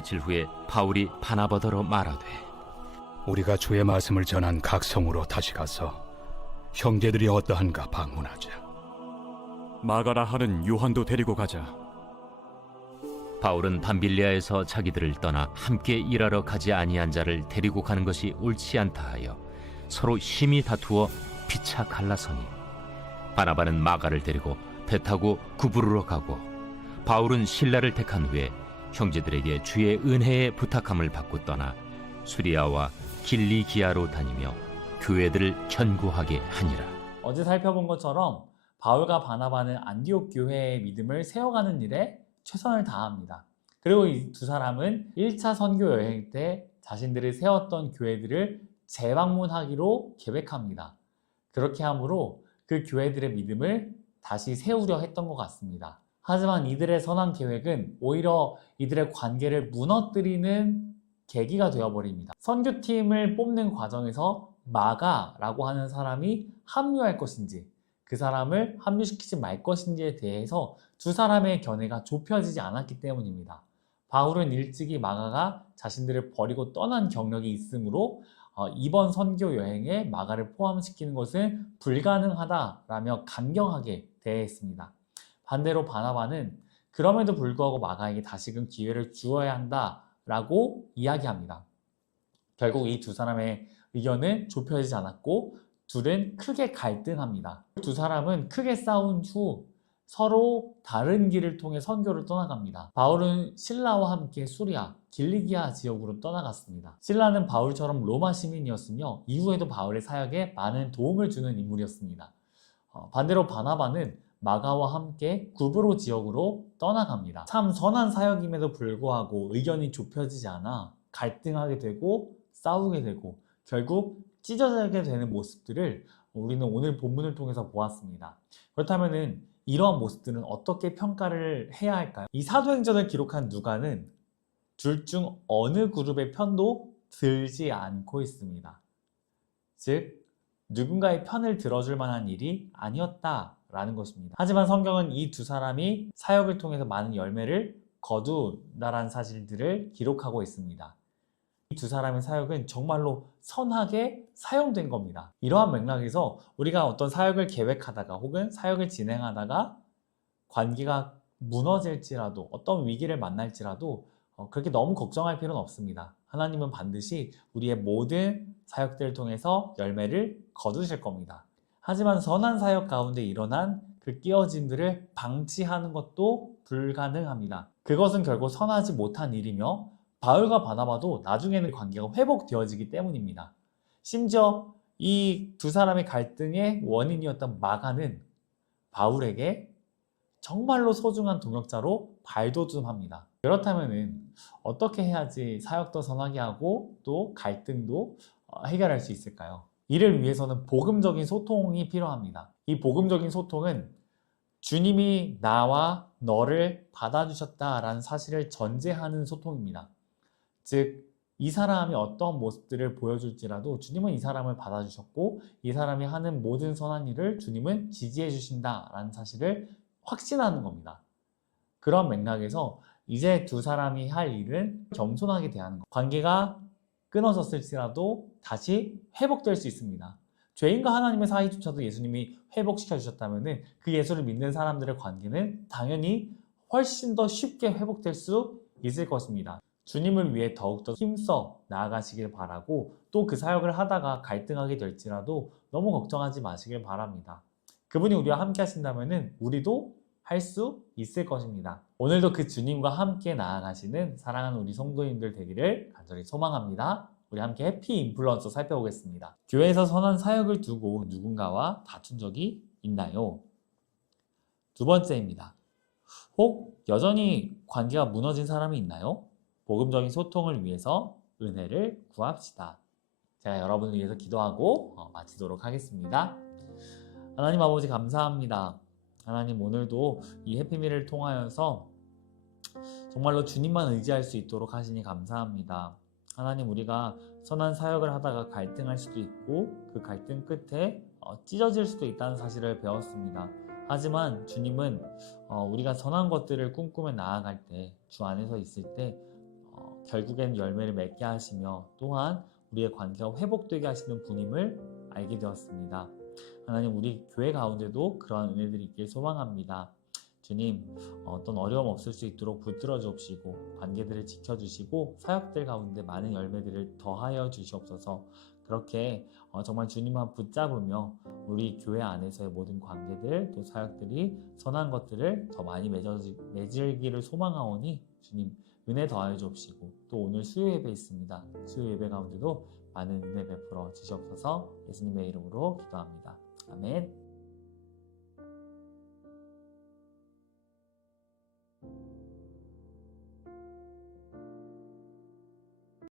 며칠 후에 바울이 바나바더러 말하되 우리가 주의 말씀을 전한 각 성으로 다시 가서 형제들이 어떠한가 방문하자. 마가라 하는 요한도 데리고 가자. 바울은 밤빌리아에서 자기들을 떠나 함께 일하러 가지 아니한 자를 데리고 가는 것이 옳지 않다 하여 서로 심히 다투어 피차 갈라서니 바나바는 마가를 데리고 배 타고 구부르러 가고 바울은 신라를 택한 후에 형제들에게 주의 은혜에 부탁함을 받고 떠나 수리아와 길리기아로 다니며 교회들을 견고하게 하니라. 어제 살펴본 것처럼 바울과 바나바는 안디옥 교회의 믿음을 세워가는 일에 최선을 다합니다. 그리고 이 두 사람은 1차 선교 여행 때 자신들이 세웠던 교회들을 재방문하기로 계획합니다. 그렇게 함으로 그 교회들의 믿음을 다시 세우려 했던 것 같습니다. 하지만 이들의 선한 계획은 오히려 이들의 관계를 무너뜨리는 계기가 되어버립니다. 선교팀을 뽑는 과정에서 마가라고 하는 사람이 합류할 것인지 그 사람을 합류시키지 말 것인지에 대해서 두 사람의 견해가 좁혀지지 않았기 때문입니다. 바울은 일찍이 마가가 자신들을 버리고 떠난 경력이 있으므로 어, 이번 선교 여행에 마가를 포함시키는 것은 불가능하다라며 강경하게 대했습니다. 반대로 바나바는 그럼에도 불구하고 마가에게 다시금 기회를 주어야 한다라고 이야기합니다. 결국 이 두 사람의 의견은 좁혀지지 않았고 둘은 크게 갈등합니다. 두 사람은 크게 싸운 후 서로 다른 길을 통해 선교를 떠나갑니다. 바울은 신라와 함께 수리아, 길리기아 지역으로 떠나갔습니다. 신라는 바울처럼 로마 시민이었으며 이후에도 바울의 사역에 많은 도움을 주는 인물이었습니다. 어, 반대로 바나바는 마가와 함께 구브로 지역으로 떠나갑니다. 참 선한 사역임에도 불구하고 의견이 좁혀지지 않아 갈등하게 되고 싸우게 되고 결국 찢어지게 되는 모습들을 우리는 오늘 본문을 통해서 보았습니다. 그렇다면은 이러한 모습들은 어떻게 평가를 해야 할까요? 이 사도행전을 기록한 누가는 둘 중 어느 그룹의 편도 들지 않고 있습니다. 즉, 누군가의 편을 들어줄 만한 일이 아니었다라는 것입니다. 하지만 성경은 이 두 사람이 사역을 통해서 많은 열매를 거둔다라는 사실들을 기록하고 있습니다. 이 두 사람의 사역은 정말로 선하게 사용된 겁니다. 이러한 맥락에서 우리가 어떤 사역을 계획하다가 혹은 사역을 진행하다가 관계가 무너질지라도 어떤 위기를 만날지라도 어, 그렇게 너무 걱정할 필요는 없습니다. 하나님은 반드시 우리의 모든 사역들을 통해서 열매를 거두실 겁니다. 하지만 선한 사역 가운데 일어난 그 끼어짐들을 방치하는 것도 불가능합니다. 그것은 결국 선하지 못한 일이며 바울과 바나바도 나중에는 관계가 회복되어지기 때문입니다. 심지어 이 두 사람의 갈등의 원인이었던 마가는 바울에게 정말로 소중한 동역자로 발돋움합니다. 그렇다면 어떻게 해야지 사역도 선하게 하고 또 갈등도 어, 해결할 수 있을까요? 이를 위해서는 복음적인 소통이 필요합니다. 이 복음적인 소통은 주님이 나와 너를 받아주셨다라는 사실을 전제하는 소통입니다. 즉, 이 사람이 어떤 모습들을 보여줄지라도 주님은 이 사람을 받아주셨고 이 사람이 하는 모든 선한 일을 주님은 지지해 주신다라는 사실을 확신하는 겁니다. 그런 맥락에서 이제 두 사람이 할 일은 겸손하게 대하는 것. 관계가 끊어졌을지라도 다시 회복될 수 있습니다. 죄인과 하나님의 사이조차도 예수님이 회복시켜 주셨다면 그 예수를 믿는 사람들의 관계는 당연히 훨씬 더 쉽게 회복될 수 있을 것입니다. 주님을 위해 더욱더 힘써 나아가시길 바라고 또 그 사역을 하다가 갈등하게 될지라도 너무 걱정하지 마시길 바랍니다. 그분이 우리와 함께 하신다면 우리도 할 수 있을 것입니다. 오늘도 그 주님과 함께 나아가시는 사랑하는 우리 성도님들 되기를 간절히 소망합니다. 우리 함께 해피 인플루언서 살펴보겠습니다. 교회에서 선한 사역을 두고 누군가와 다툰 적이 있나요? 두 번째입니다. 혹 여전히 관계가 무너진 사람이 있나요? 복음적인 소통을 위해서 은혜를 구합시다. 제가 여러분을 위해서 기도하고 어, 마치도록 하겠습니다. 하나님 아버지 감사합니다. 하나님 오늘도 이 해피미를 통하여서 정말로 주님만 의지할 수 있도록 하시니 감사합니다. 하나님 우리가 선한 사역을 하다가 갈등할 수도 있고 그 갈등 끝에 어, 찢어질 수도 있다는 사실을 배웠습니다. 하지만 주님은 어, 우리가 선한 것들을 꿈꾸며 나아갈 때 주 안에서 있을 때 어, 결국엔 열매를 맺게 하시며 또한 우리의 관계가 회복되게 하시는 분임을 알게 되었습니다. 하나님 우리 교회 가운데도 그러한 은혜들이 있길 소망합니다. 주님 어떤 어려움 없을 수 있도록 붙들어 주옵시고 관계들을 지켜주시고 사역들 가운데 많은 열매들을 더하여 주시옵소서 그렇게 어, 정말 주님만 붙잡으며 우리 교회 안에서의 모든 관계들 또 사역들이 선한 것들을 더 많이 맺어지, 맺을기를 소망하오니 주님 은혜 더하여 주옵시고 또 오늘 수요 예배 있습니다. 수요 예배 가운데도 많은 은혜 베풀어 주시옵소서 예수님의 이름으로 기도합니다. 아멘.